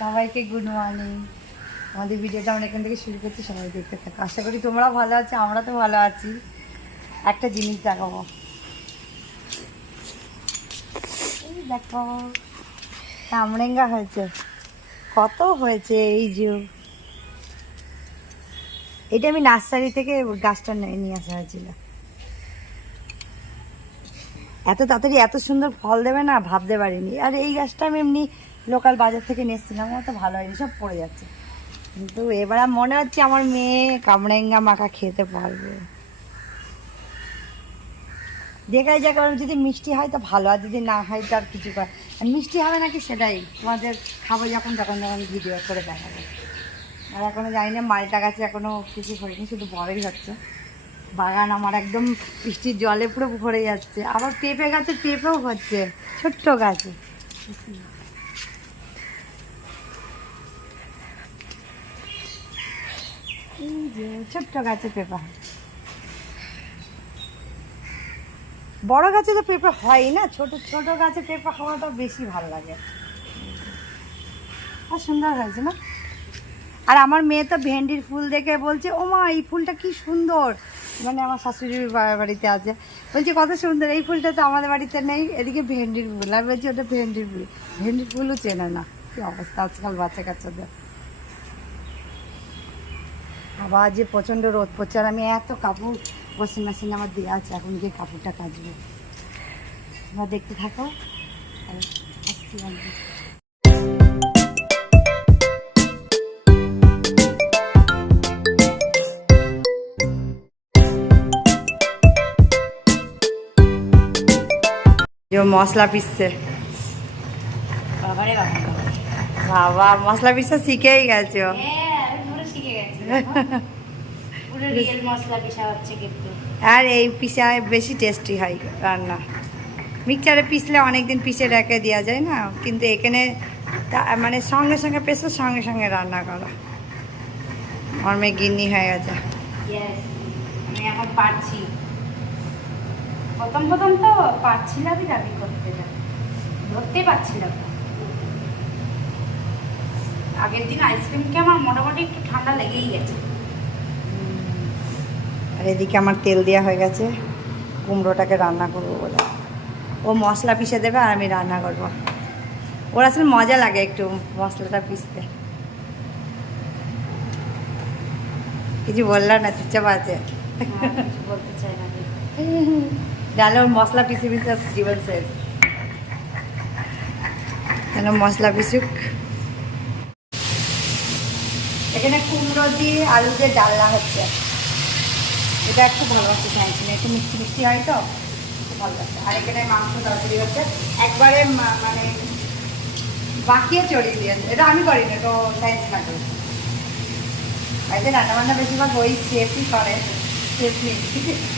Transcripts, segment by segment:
সবাইকে good morning. আমাদের ভিডিওটা আমরা এখান থেকে শুরু করছি, সবাই দেখতে থাকো। আশা করি তোমরা ভালো আছো, আমরা তো ভালো আছি। একটা জিনিস দেখাবো, এই দেখো কামরেঙ্গা হয়েছে, কত হয়েছে। এই যে এটা আমি নার্সারি থেকে গাছটা নিয়ে আসা হয়েছিল। এত তাড়াতাড়ি এত সুন্দর ফল দেবে না ভাবতে পারিনি। আর এই গাছটা আমি এমনি লোকাল বাজার থেকে নিয়ে এসেছিলাম, অত ভালো হয়নি, সব পড়ে যাচ্ছে। কিন্তু এবার মনে হচ্ছে আমার মেয়ে কামরেঙ্গা মাখা খেতে পারবে। যেখানে যা কারণ যদি মিষ্টি হয় তো ভালো, আর যদি না হয় তো আর কিছু কর। আর মিষ্টি হবে নাকি সেটাই তোমাদের খাবো যখন তখন ভিডিও করে দেখাবো। আর এখনও জানি না, মালটা গাছে এখনও কিছু হয়নি, শুধু বড়ই হচ্ছে। বাগান আমার একদম বৃষ্টির জলে পুরো ভরে যাচ্ছে। আবার পেঁপে গাছে পেঁপেও হচ্ছে, ছোট্ট গাছে। এই যে ছোট্ট গাছে পেঁপা, বড় গাছে তো পেঁপে হয় না, ছোট ছোট গাছে পেঁপে খাওয়াটা বেশি ভালো লাগে। আর সুন্দর হয়েছে না। আর আমার মেয়ে তো ভেন্ডির ফুল দেখে বলছে, ও মা এই ফুলটা কি সুন্দর। মানে আমার শাশুড়ির বাড়িতে আছে, বলছে কত সুন্দর, এই ফুলটা তো আমাদের বাড়িতে নেই, এদিকে ভেন্ডির ফুল। আর বলছি ওটা ভেন্ডির ফুল, ভেন্ডির ফুলও চেনে না। কি অবস্থা আজকাল বাচ্চা কাচ্চাদের। আবার যে প্রচণ্ড রোদ পড়ছে, আর আমি এত কাপড় ওয়াশিং মেশিনে আমার দেওয়া আছে, এখন গিয়ে কাপড়টা কাচবো। তোমরা দেখতে থাকো। আসছি আমি। যে মশলা পিসছে, বাবারে বাবা, বাবা মশলা পিসা শিখেই গেছো। আমি পুরো শিখে গেছি, পুরো রিয়েল মশলা পিসা হচ্ছে কিন্তু। আর এই পিসা বেশি টেস্টি হয় রান্না। মিক্সচারে পিসলে অনেক দিন পিসে রেখে দেওয়া যায় না, কিন্তু এখানে মানে সঙ্গে সঙ্গে পেসো, সঙ্গে সঙ্গে রান্না করা। আমার মেয়ে গিন্নি হয়ে গেছে। ইয়েস, আমি এখন পারছি। প্রথম প্রথম তো পারছিলাম দাবি করতে, ধরতে পারছিলাম না। আগের দিন আইসক্রিম খেয়ে আমার মোটামুটি একটু ঠান্ডা লেগেই গেছে। আর এদিকে আমার তেল দেওয়া হয়ে গেছে, কুমড়োটাকে রান্না করবো বলে। ও মশলা পিষে দেবে আর আমি রান্না করবো। ওর আসলে মজা লাগে একটু মশলাটা পিষতে। কিছু বললাম না, চুপচাপ আছে। কিছু বলতে চাই না। ডালে ওর মশলা পিষে পিষে জীবন শেষ। কেন মশলা পিসুক। এখানে কুমড়ো দিয়ে আলু দিয়ে ডালনা হচ্ছে, এটা একটু ভালোবাসতে চাইছি না, একটু মিষ্টি মিষ্টি হয় তো ভালো লাগছে। আর এখানে মাংস তরকারি হচ্ছে, একবারে মানে বাকিয়ে চড়িয়ে দিয়েছে। এটা আমি করি না, তো সাইন্স না করি। বাড়িতে রান্নাবান্না বেশিরভাগ ওই শেফই করে, শেফ নেই, ঠিক আছে।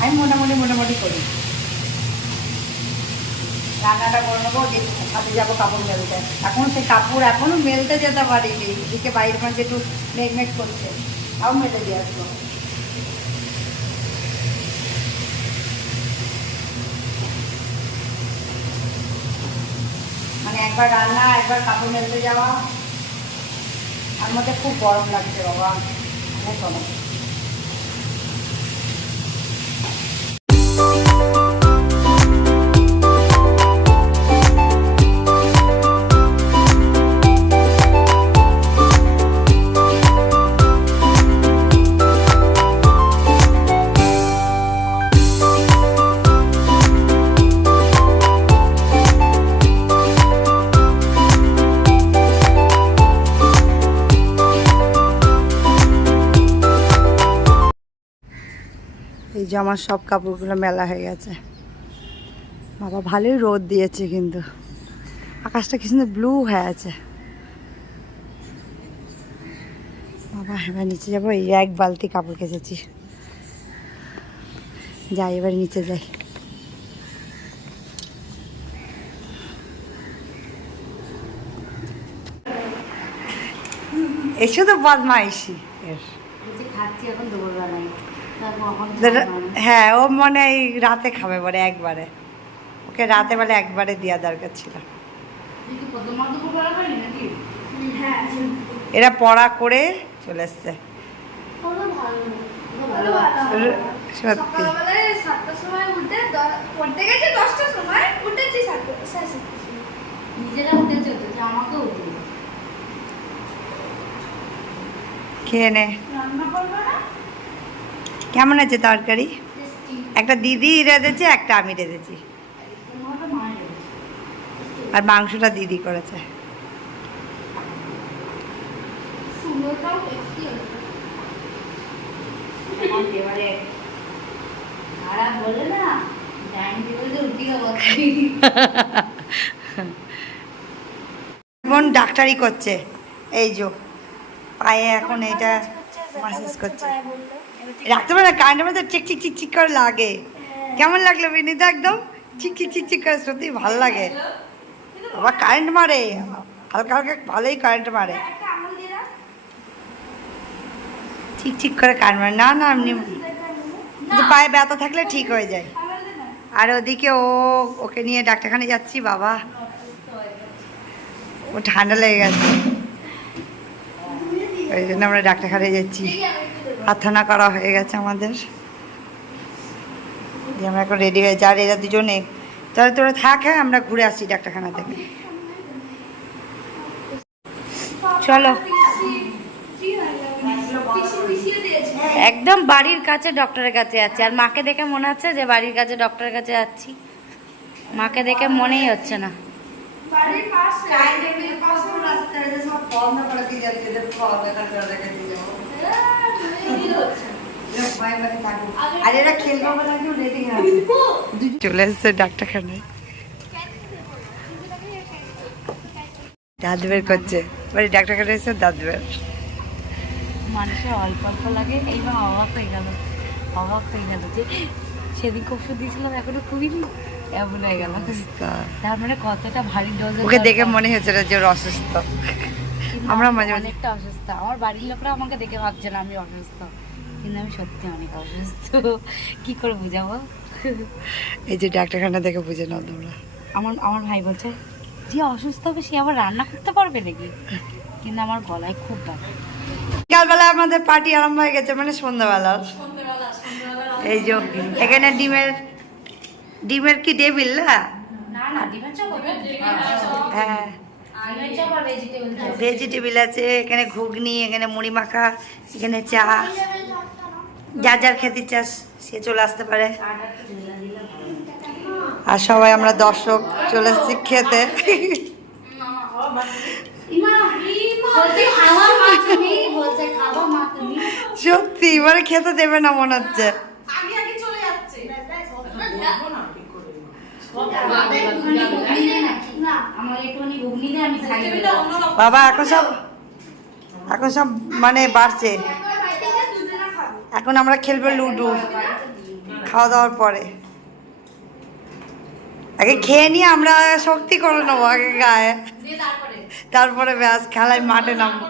আমি মোটামুটি করি। রান্নাটা করে নেবো, ছাদে যাবো কাপড় মেলতে। এখন সেই কাপড় এখনও মেলতে যেতে পারিনি, এদিকে বাইরের মাঝে একটু মেঘ করছে, তাও মেলে দিয়ে আসবো। মানে একবার রান্না, একবার কাপড় মেলতে যাওয়া। তার মধ্যে খুব গরম লাগছে বাবা, অনেক গরম। এই যে আমার সব কাপড়গুলো মেলা হয়ে গেছে। বাবা ভালোই রোদ দিয়েছে, কিন্তু আকাশটা কি সুন্দর ব্লু হয়ে আছে। বাবা এবার নিচে যাবো, এই এক বালতি কাপড় কেচেছি। যাই এবার নিচে যাই। এসো তো বদমাইশি এর। খাচ্ছি এখন দুপুরবেলায়। হ্যাঁ ও মনে হয় রাতে খাবে বলে একবারে, ওকে রাতে বেলা একবারে দেওয়া দরকার ছিল। হ্যাঁ এরা পড়া করে চলে এসছে সত্যি। সকালবেলায় 7টার সময় উঠে পড়তে গেছে 10টার সময় উঠেছি 7:30 নিজেরা উঠেছে তো যে আমাকেও উঠে খেয়ে নে। রান্না করবে না কেমন আছে তরকারি? একটা দিদি রেঁধেছে, একটা আমি রেঁধেছি, আর মাংসটা দিদি করেছে। সুন্দরটাও টেস্টি হয়েছে বলে না ডাইনিং টেবিলে উঠি খাবো বোন ডাক্তারি করছে, এই যে পায়ে এখন এটা মাসাজ করছে। রাখতে পারে না, কারেন্টের মধ্যে চিক চিক চিক চিক করে লাগে। কেমন লাগলো বিনীতা? একদম চিক চিক চিক চিক করে, সত্যি ভালো লাগে। আবার কারেন্ট মারে, হালকা হালকা ভালোই কারেন্ট মারে, একটা আঙুল দিয়ে দাও ঠিক ঠিক করে কারেন্ট মারে। না না এমনি কিন্তু পায়ে ব্যথা থাকলে ঠিক হয়ে যায়। আঙুল দিয়ে দাও আর ওদিকে ওকে নিয়ে ডাক্তারখানে যাচ্ছি। বাবা ও ঠান্ডা লেগে গেছে, ওই জন্য আমরা ডাক্তারখানে যাচ্ছি। প্রার্থনা করা হয়ে গেছে আমাদের, যে আমরা এখন রেডি হয়ে যার এরা দুজনে। তাহলে তোরা থাক, হ্যাঁ আমরা ঘুরে আসছি ডাক্তারখানা থেকে। চলো। পিছিয়ে দিয়েছে একদম বাড়ির কাছে ডক্টরের কাছে যাচ্ছি, আর মাকে দেখে মনে হচ্ছে যে বাড়ির কাছে ডক্টরের কাছে যাচ্ছি। মাকে দেখে মনেই হচ্ছে না। বাড়ির পাশে আর এরা খেলবো বলে একদম রেডি হয়ে আছে। চলে এসছে ডাক্তারখানায়, দাঁত বের করছে। বাড়ি ডাক্তারখানায় এসে দাঁত বের। মানুষের অল্প অল্প লাগে, এইবার অবাক হয়ে গেল যে সেদিন ওষুধ দিয়েছিলাম এখনো খুবই এমন হয়ে গেল। তার মানে কতটা ভারী ডোজ। ওকে দেখে মনে হচ্ছে না যে ওর অসুস্থ। আমরা মাঝে মাঝে অনেকটা অসুস্থ। আমার বাড়ির লোকরা আমাকে দেখে ভাবছে না আমি অসুস্থ, কিন্তু আমি সত্যি অনেক অসুস্থ। কি করে বুঝাবো? এই যে ডাক্তারখানা দেখে বুঝে নাও তোমরা। আমার ভাই বলছে যে অসুস্থ হবে সে আবার রান্না করতে পারবে নাকি, কিন্তু আমার গলায় খুব ব্যথা। বিকালবেলা আমাদের পার্টি আরম্ভ হয়ে গেছে, মানে সন্ধ্যাবেলা। এই যে এখানে ডিমের কি টেবিল? না না ডিমের চপ হবে, হ্যাঁ ডিমের চপ আর ভেজিটেবল চপ। ভেজিটেবিল আছে, এখানে ঘুগনি, এখানে মুড়ি মাখা, এখানে চা। যার যার খেতে চাস সে চলে আসতে পারে। আর সবাই আমরা দর্শক চলে এসেছি খেতে। সত্যি মানে খেতে দেবে না মনে হচ্ছে। বাবা এখন সব মানে বাড়ছে। এখন আমরা খেলবো লুডো খাওয়া দাওয়ার পরে। আগে খেয়ে নিয়ে আমরা শক্তি করে নেবো আগে গায়ে, তারপরে ব্যাস খেলায় মাঠে নামবো।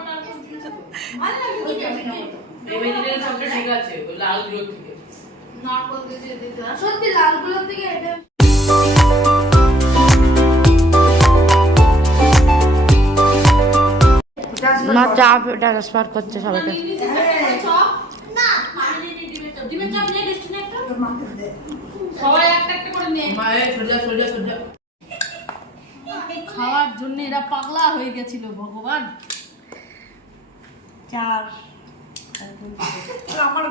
সত্যি লালগুলোর থেকে এটা না চা ট্রান্সফার করছে সবাইকে। খাওয়ার জন্য এরা পাগলা হয়ে গেছিল ভগবান। চার আমার